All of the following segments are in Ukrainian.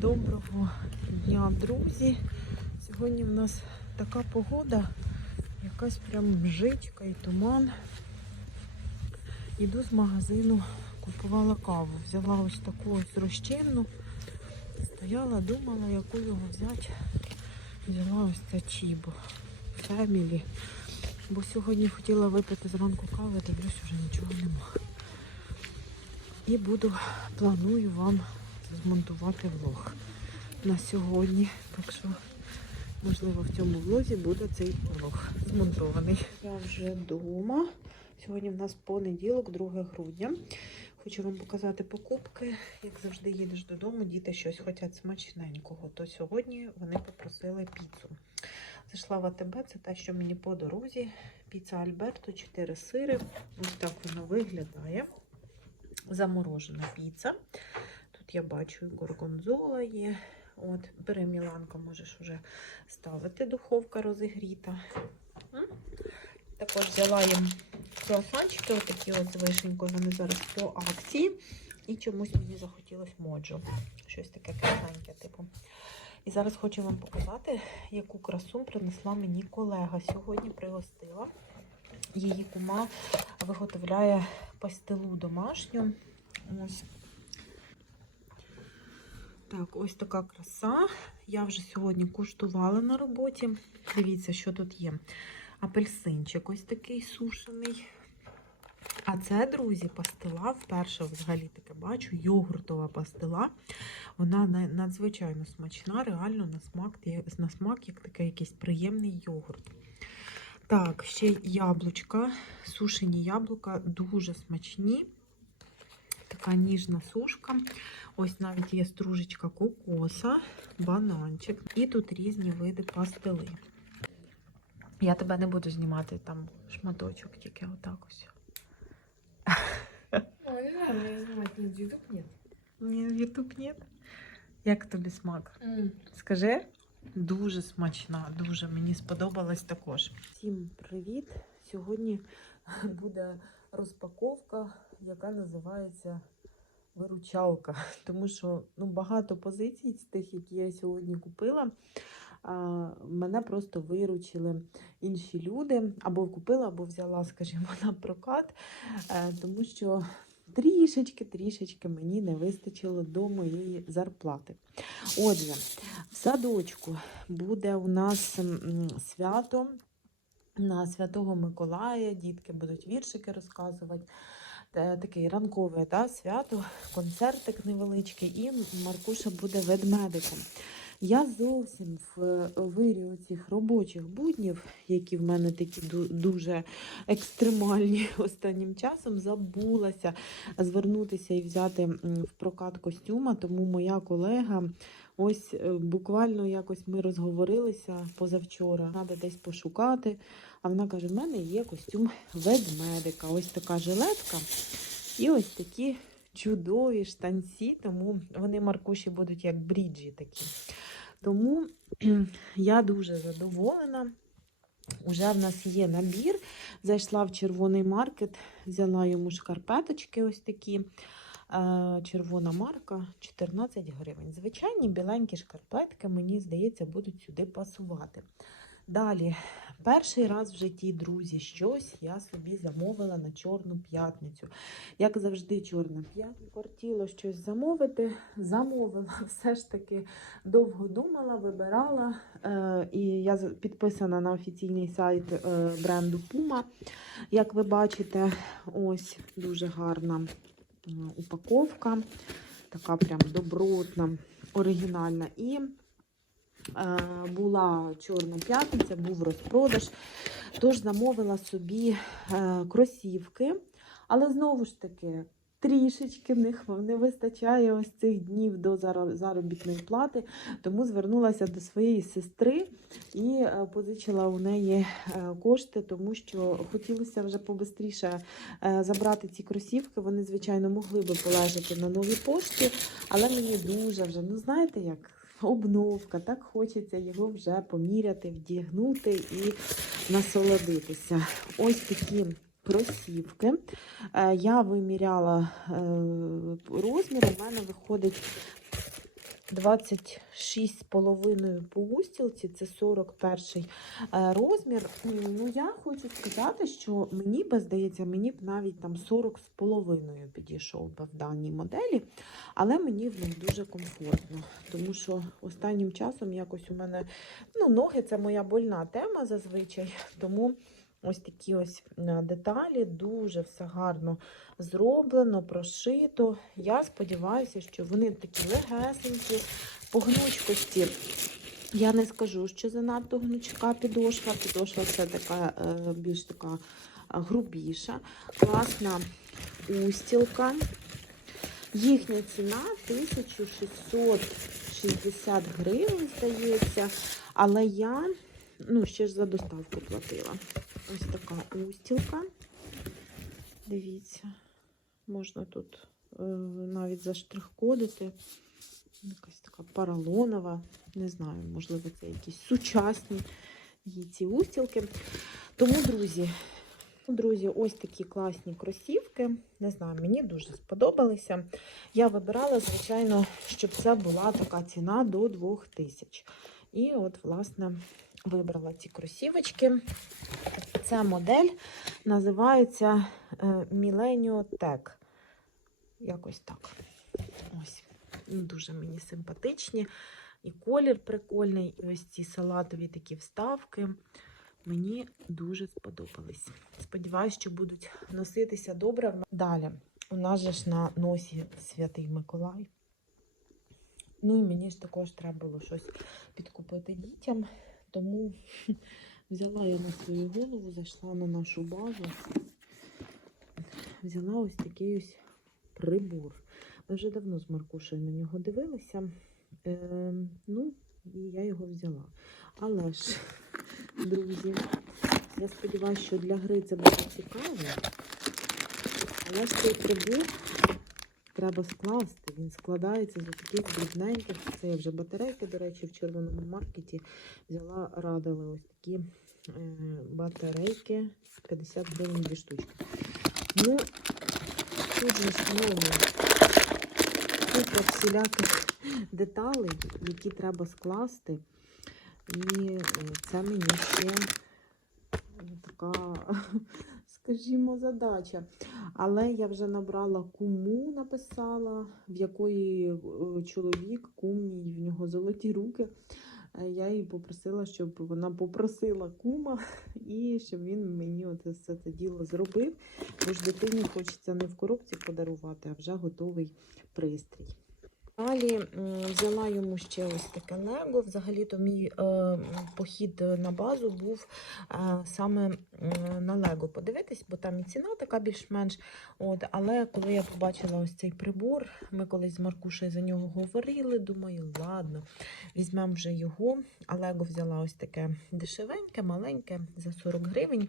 Доброго дня, друзі. Сьогодні в нас така погода, якась прям жичка і туман. Іду з магазину, купувала каву. Взяла ось таку ось розчинну. Стояла, думала, яку його взяти. Взяла ось це Чібо Family. Бо сьогодні хотіла випити зранку кави, дивлюсь, вже нічого нема. І буду, планую вам змонтувати влог на сьогодні. Так що, можливо, в цьому влозі буде цей влог змонтований. Я вже вдома. Сьогодні в нас понеділок, 2 грудня. Хочу вам показати покупки. Як завжди їдеш додому, діти щось хочуть смачненького. То сьогодні вони попросили піцу. Зайшла в АТБ, це те, що мені по дорозі. Піца Альберто, 4 сири. Ось так воно виглядає. Заморожена піца. Тут я бачу і горгонзола є. От, бери Міланка, можеш вже ставити, духовка розігріта. Також взяла їм круасанчики, отакі от з вишенькою, вони зараз по акції. І чомусь мені захотілося моджо. Щось таке красеньке, типу. І зараз хочу вам показати, яку красу принесла мені колега. Сьогодні пригостила. Її кума виготовляє пастилу домашню. Ось. Так, ось така краса. Я вже сьогодні куштувала на роботі. Дивіться, що тут є. Апельсинчик ось такий сушений. А це, друзі, пастила. Вперше взагалі таке бачу. Йогуртова пастила. Вона надзвичайно смачна, реально на смак, на смак як такий якийсь приємний йогурт. Так, ще яблучка. Сушені яблука дуже смачні. Така ніжна сушка. Ось навіть є стружечка кокоса, бананчик. І тут різні види пастили. Я тебе не буду знімати там шматочок, тільки отак ось. Ой, не надо меня снимать, нет, ютуб нет. Ні, в Ютуб ні. Як тобі смак? Скажи, дуже смачна, дуже мені сподобалось також. Всім привіт! Сьогодні буде розпаковка, яка називається виручалка. Тому що ну, багато позицій з тих, які я сьогодні купила. Мене просто виручили інші люди, або купила, або взяла, скажімо, на прокат, е, тому що трішечки-трішечки мені не вистачило до моєї зарплати. Отже, в садочку буде у нас свято на Святого Миколая. Дітки будуть віршики розказувати. Та- Такий ранкове да, свято, концертик невеличкий, і Маркуша буде ведмедиком. Я зовсім в вирі цих робочих буднів, які в мене такі дуже екстремальні останнім часом, забулася звернутися і взяти в прокат костюма. Тому моя колега, ось е, буквально якось ми розговорилися позавчора. Треба десь пошукати. А вона каже: в мене є костюм ведмедика. Ось така жилетка і ось такі чудові штанці, тому вони Маркуші будуть як бріджі такі. Тому я дуже задоволена. Уже в нас є набір. Зайшла в червоний маркет, взяла йому шкарпеточки ось такі. Е, Червона марка 14 гривень. Звичайні біленькі шкарпетки, мені здається, будуть сюди пасувати. Далі, перший раз в житті, друзі, щось я собі замовила на Чорну п'ятницю. Як завжди, Чорна п'ятниця. Хотіла щось замовити, замовила. Все ж таки довго думала, вибирала. Е, і я підписана на офіційний сайт е, бренду Puma. Як ви бачите, ось дуже гарна е, упаковка. Така прям добротна, оригінальна. І була Чорна п'ятниця, був розпродаж. Тож замовила собі е, кросівки. Але знову ж таки, трішечки не, не вистачає ось цих днів до заробітної плати. Тому звернулася до своєї сестри і е, позичила у неї е, кошти, тому що хотілося вже побистріше забрати ці кросівки. Вони, звичайно, могли би полежати на новій пошті, але мені дуже вже, ну знаєте як. Обновка, так хочеться його вже поміряти, вдягнути і насолодитися. Ось такі кросівки. Е, Я виміряла е, розмір, у мене виходить 26,5 по устілці, це 41 е, розмір. Ну, я хочу сказати, що мені би здається, мені б навіть там 40 з половиною підійшов би в даній моделі, але мені в них дуже комфортно, тому що останнім часом якось у мене ну, ноги це моя больна тема зазвичай, тому ось такі ось е, деталі, дуже все гарно зроблено, прошито. Я сподіваюся, що вони такі легесенькі, по гнучкості. Я не скажу, що занадто гнучка підошва. Підошва це така е, більш така е, грубіша, класна устілка. Їхня ціна 1660 гривень, здається. Але я ну, ще ж за доставку платила. Ось така устілка. Дивіться, можна тут е, навіть заштрих-кодити. Якась така поролонова. Не знаю, можливо, це якісь сучасні її ці устілки. Тому, друзі, друзі, ось такі класні кросівки. Не знаю, мені дуже сподобалися. Я вибирала, звичайно, щоб це була така ціна до 2000. І от, власне, вибрала ці кросівочки. Ця модель називається е, Millennium Tech. Якось так. Ось. Дуже мені симпатичні. І колір прикольний, і ось ці салатові такі вставки. Мені дуже сподобались. Сподіваюсь, що будуть носитися добре. Далі, у нас же ж на носі Святий Миколай. Ну і мені ж також треба було щось підкупити дітям. Тому взяла я на свою голову, зайшла на нашу базу. Взяла ось такий ось прибор. Ми вже давно з Маркушею на нього дивилися. Е, ну, і я його взяла. Але ж, друзі, я сподіваюся, що для гри це буде цікаво. Але ж цей прибор треба скласти. Він складається з таких дрібненьких. Це я вже батарейки, до речі, в червоному маркеті взяла, радили ось такі е, батарейки 50 гривень дві штучки. Ну, тут же ж нові купа всіляких деталей, які треба скласти. І е, це мені ще така, скажімо, задача. Але я вже набрала куму, написала, в якої е, чоловік, кум мій, в нього золоті руки. Е, Я її попросила, щоб вона попросила кума і щоб він мені оце все це діло зробив. Бо ж дитині хочеться не в коробці подарувати, а вже готовий пристрій. Далі взяла йому ще ось таке лего. Взагалі-то мій е, похід на базу був е, саме на лего подивитись, бо там і ціна така більш-менш. Але коли я побачила ось цей прибор, ми колись з Маркушею за нього говорили. Думаю, ладно, візьмемо вже його. А лего взяла ось таке дешевеньке, маленьке за 40 гривень.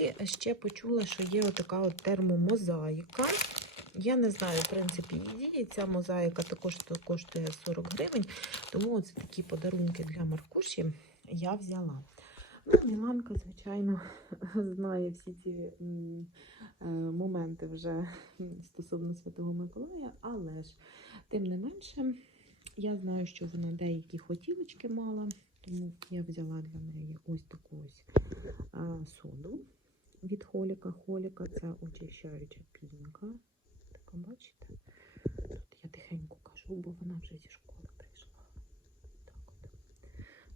І ще почула, що є отака от термомозаїка. Я не знаю, в принципі, її дії. Ця мозаїка також коштує 40 гривень. Тому це такі подарунки для Маркуші я взяла. Ну, Міланка, звичайно, знає всі ці е, моменти вже стосовно Святого Миколая, але ж, тим не менше, я знаю, що вона деякі хотілочки мала, тому я взяла для неї ось таку ось соду від Холіка. Холіка це очищаюча пінка. Така, бачите? Тут я тихенько кажу, бо вона вже зі школи прийшла.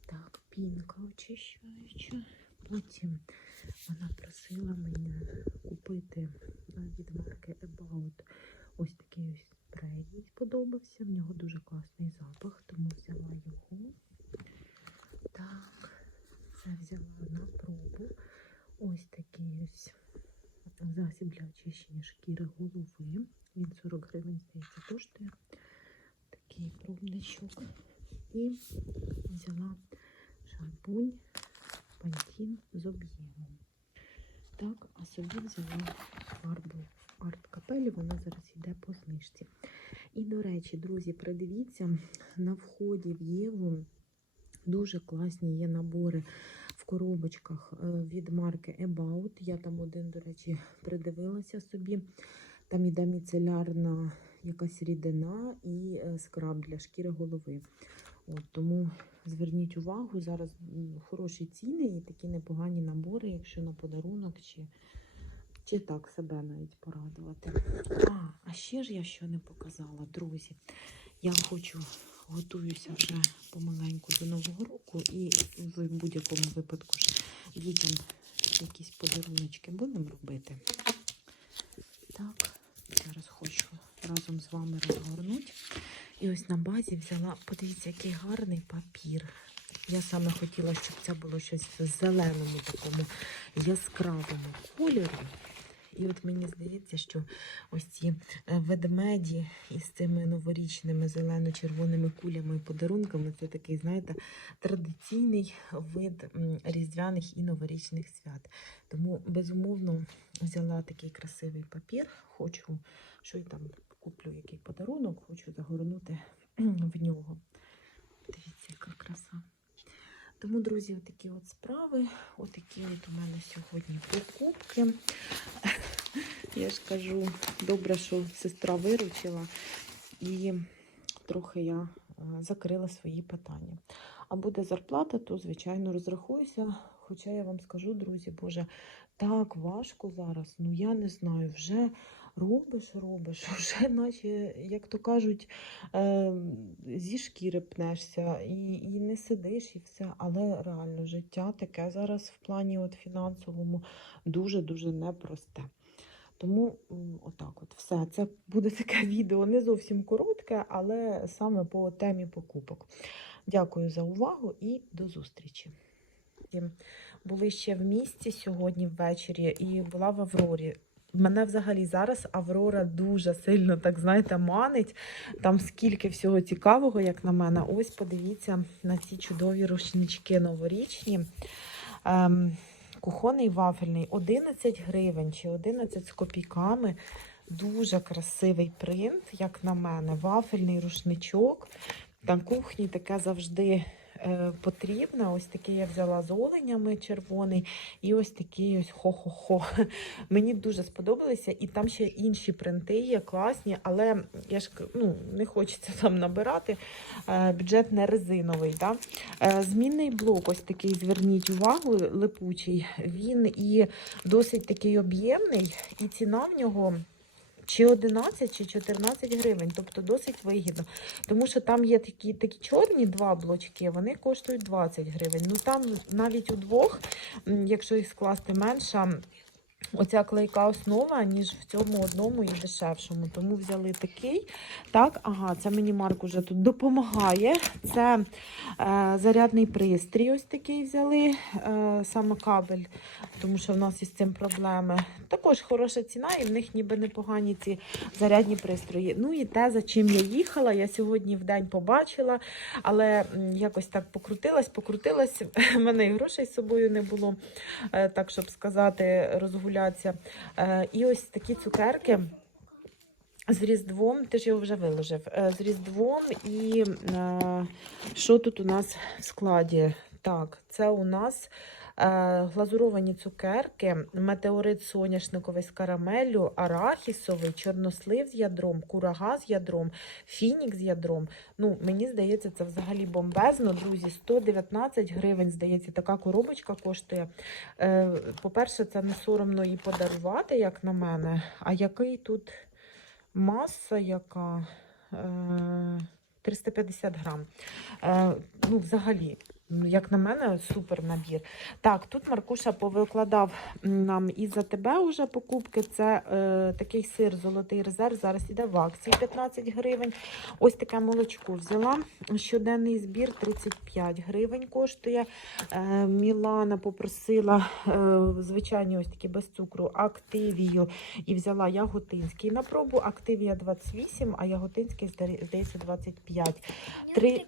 Так, так пінка очищаюча. Потім вона просила мене купити від марки About ось такий ось спрей. Сподобався. В нього дуже класний запах, тому взяла його. Так, це взяла на пробу. Ось такий ось засіб для очищення шкіри голови. Він 40 гривень, здається, коштує. Такий пробничок. І взяла шампунь пантін з об'ємом. Так, а собі взяла фарбу арт капелі, вона зараз йде по знижці. І, до речі, друзі, придивіться, на вході в Єву дуже класні є набори коробочках е, від марки About. Я там один, до речі, придивилася собі. Там іде міцелярна якась рідина і е, скраб для шкіри голови. От, тому зверніть увагу, зараз хороші ціни і такі непогані набори, якщо на подарунок чи, чи так себе навіть порадувати. А, а ще ж я що не показала, друзі. Я хочу, готуюся вже помаленьку до Нового року і в будь-якому випадку ж дітям якісь подаруночки будемо робити. Так, зараз хочу разом з вами розгорнути. І ось на базі взяла, подивіться, який гарний папір. Я саме хотіла, щоб це було щось в зеленому такому яскравому кольорі. І от мені здається, що ось ці е, ведмеді із цими новорічними зелено-червоними кулями і подарунками це такий, знаєте, традиційний вид різдвяних і новорічних свят. Тому, безумовно, взяла такий красивий папір. Хочу, що й там куплю який подарунок, хочу загорнути в нього. Дивіться, яка краса. Тому, друзі, отакі от справи, отакі от у мене сьогодні покупки. Я ж кажу, добре, що сестра виручила, і трохи я е, закрила свої питання. А буде зарплата, то, звичайно, розрахуюся. Хоча я вам скажу, друзі, Боже, так важко зараз. Ну я не знаю, вже робиш, робиш, вже наче, як то кажуть, е, зі шкіри пнешся і, і не сидиш, і все. Але реально життя таке зараз в плані от фінансовому дуже-дуже непросте. Тому отак от все. Це буде таке відео не зовсім коротке, але саме по темі покупок. Дякую за увагу і до зустрічі. Були ще в місті сьогодні ввечері і була в Аврорі. Мене взагалі зараз Аврора дуже сильно, так знаєте, манить. Там скільки всього цікавого, як на мене. Ось подивіться на ці чудові рушнички новорічні. Ем, кухонний вафельний 11 гривень чи 11 з копійками. Дуже красивий принт, як на мене. Вафельний рушничок. На кухні таке завжди е, потрібне. Ось такий я взяла з оленями червоний. І ось такий ось хо-хо-хо. Мені дуже сподобалися. І там ще інші принти є класні, але я ж ну, не хочеться там набирати. Е, бюджет не резиновий. Да? Е, Змінний блок, ось такий, зверніть увагу, липучий. Він і досить такий об'ємний, і ціна в нього. Чи 11, чи 14 гривень, тобто досить вигідно. Тому що там є такі, такі чорні два блочки, вони коштують 20 гривень. Ну там навіть у двох, якщо їх скласти менша, оця клейка основа, ніж в цьому одному і дешевшому. Тому взяли такий. Так, ага, це мені Марк уже тут допомагає. Це е, зарядний пристрій, ось такий взяли, е, саме кабель, тому що в нас із цим проблеми. Також хороша ціна, і в них ніби непогані ці зарядні пристрої. Ну і те, за чим я їхала, я сьогодні в день побачила, але якось так покрутилась, покрутилась. У мене і грошей з собою не було, е, так щоб сказати, розгулятися. Е, І ось такі цукерки. З Різдвом, ти його вже виложив. Е, З Різдвом і е, що тут у нас в складі? Так, це у нас глазуровані цукерки, метеорит соняшниковий з карамеллю, арахісовий, чорнослив з ядром, курага з ядром, фінік з ядром. Ну, мені здається, це взагалі бомбезно, друзі. 119 гривень, здається, така коробочка коштує. Е, По-перше, це не соромно її подарувати, як на мене. А який тут маса, яка е, 350 грам. Е, ну, взагалі, ну, як на мене, супер набір. Так, тут Маркуша повикладав нам і за тебе уже покупки. Це е, такий сир золотий резерв. Зараз іде в акції 15 гривень. Ось таке молочко взяла. Щоденний збір 35 гривень коштує. Е, Мілана попросила е, звичайні ось такі без цукру активію і взяла яготинський на пробу. Активія 28, а яготинський зда- здається 25. Три-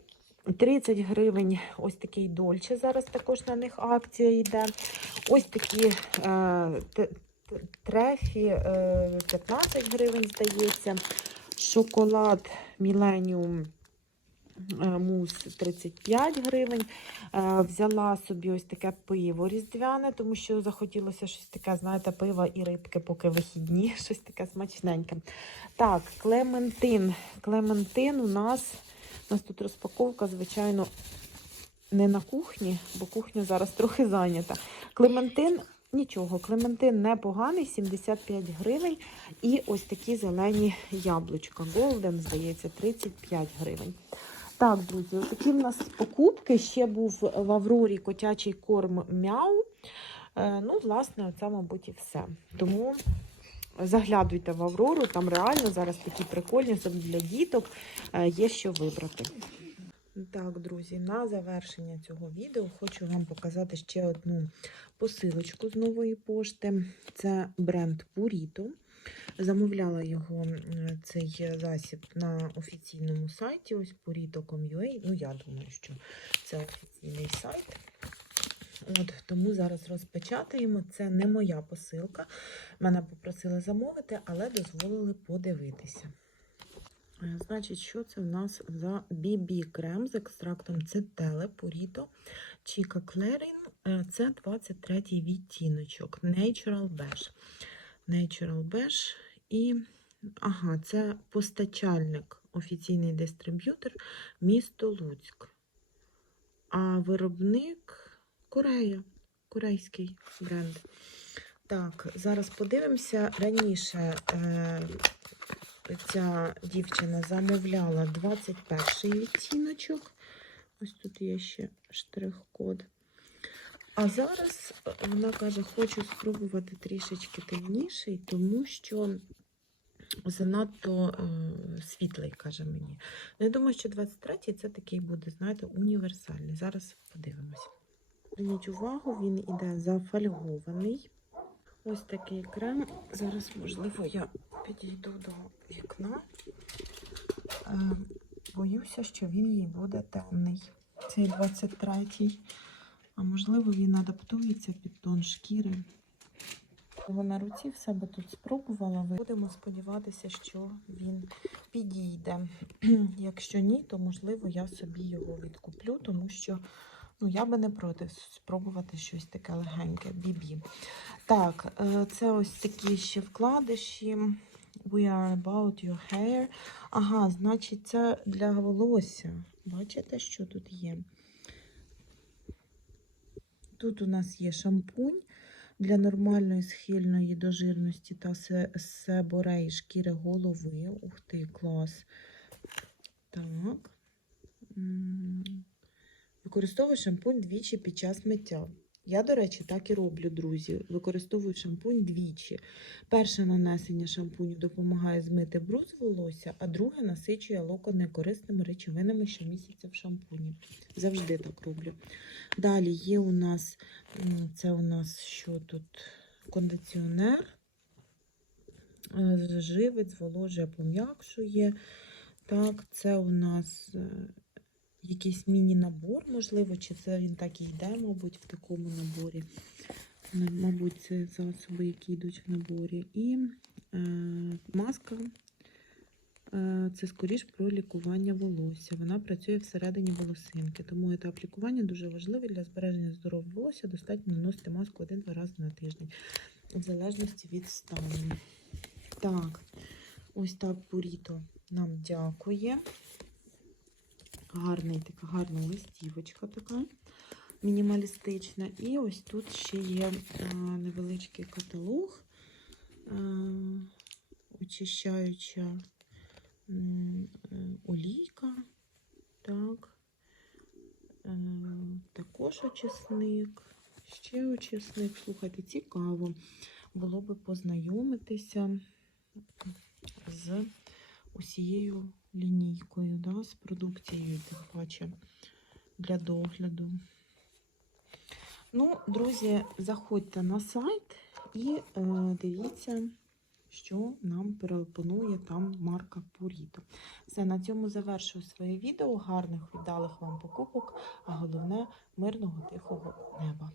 30 гривень ось такий дольче. Зараз також на них акція йде. Ось такі е, трефі е, 15 гривень, здається. Шоколад Міленіум мус 35 гривень. Е, Взяла собі ось таке пиво різдвяне, тому що захотілося щось таке, знаєте, пиво і рибки, поки вихідні, щось таке смачненьке. Так, Клементин. Клементин у нас, у нас тут розпаковка, звичайно, не на кухні, бо кухня зараз трохи зайнята. Клементин. Нічого, Клементин непоганий, 75 гривень. І ось такі зелені яблучка. Голден, здається, 35 гривень. Так, друзі, такі в нас покупки. Ще був в Аврорі котячий корм мяу. Е, ну, власне, оце, мабуть, і все. Тому заглядуйте в Аврору, там реально зараз такі прикольні особливо для діток. е, Є що вибрати. Так, друзі, на завершення цього відео хочу вам показати ще одну посилочку з нової пошти. Це бренд Burrito. Замовляла його цей засіб на офіційному сайті. Ось burrito.com.ua. Ну, я думаю, що це офіційний сайт. От, тому зараз розпечатаємо. Це не моя посилка. Мене попросили замовити, але дозволили подивитися. Е, Значить, що це в нас за BB крем з екстрактом цетеле Purito Chica Clarin. Це 23 відтіночок Natural Beige. Natural Beige. І ага, це постачальник, офіційний дистриб'ютор місто Луцьк. А виробник Корея, корейський бренд. Так, зараз подивимося. Раніше е, ця дівчина замовляла 21 відтіночок. Ось тут є ще штрих-код. А зараз вона каже, хочу спробувати трішечки темніший, тому що занадто е, світлий, каже мені. Ну, я думаю, що 23-й це такий буде, знаєте, універсальний. Зараз подивимось. Зверніть увагу, він іде зафольгований. Ось такий крем. Зараз, можливо, я підійду до вікна. Е, боюся, що він їй буде темний. Цей 23-й. А можливо, він адаптується під тон шкіри. На руці в себе тут спробувала. Будемо сподіватися, що він підійде. Якщо ні, то можливо я собі його відкуплю, тому що ну, я би не проти спробувати щось таке легеньке. Бібі. Так, е, це ось такі ще вкладиші. We are about your hair. Ага, значить, це для волосся. Бачите, що тут є? Тут у нас є шампунь для нормальної схильної до жирності та се- себореї шкіри голови. Ух ти, клас. Так. Використовую шампунь двічі під час миття. Я, до речі, так і роблю, друзі. Використовую шампунь двічі. Перше нанесення шампуню допомагає змити бруд волосся, а друге насичує локони корисними речовинами щомісяця в шампуні. Завжди так роблю. Далі є у нас це у нас що тут? Кондиціонер. Е, Живить, зволожує, пом'якшує. Так, це у нас е, якийсь міні-набор, можливо, чи це він так і йде, мабуть, в такому наборі. Мабуть, це засоби, які йдуть в наборі. І е, маска. Е, Це скоріш про лікування волосся. Вона працює всередині волосинки, тому етап лікування дуже важливий для збереження здоров'я волосся. Достатньо наносити маску один-два рази на тиждень, в залежності від стану. Так, ось так Буріто нам дякує. Гарний, така гарна листівочка така мінімалістична. І ось тут ще є е, невеличкий каталог, е, очищаюча е, олійка. Так. Також очисник. Ще очисник. Слухайте, цікаво. Було би познайомитися з усією лінійкою, да, з продукцією, тим паче, для догляду. Ну, друзі, заходьте на сайт і е, дивіться, що нам пропонує там марка Purito. Все, на цьому завершую своє відео. Гарних віддалих вам покупок, а головне мирного тихого неба.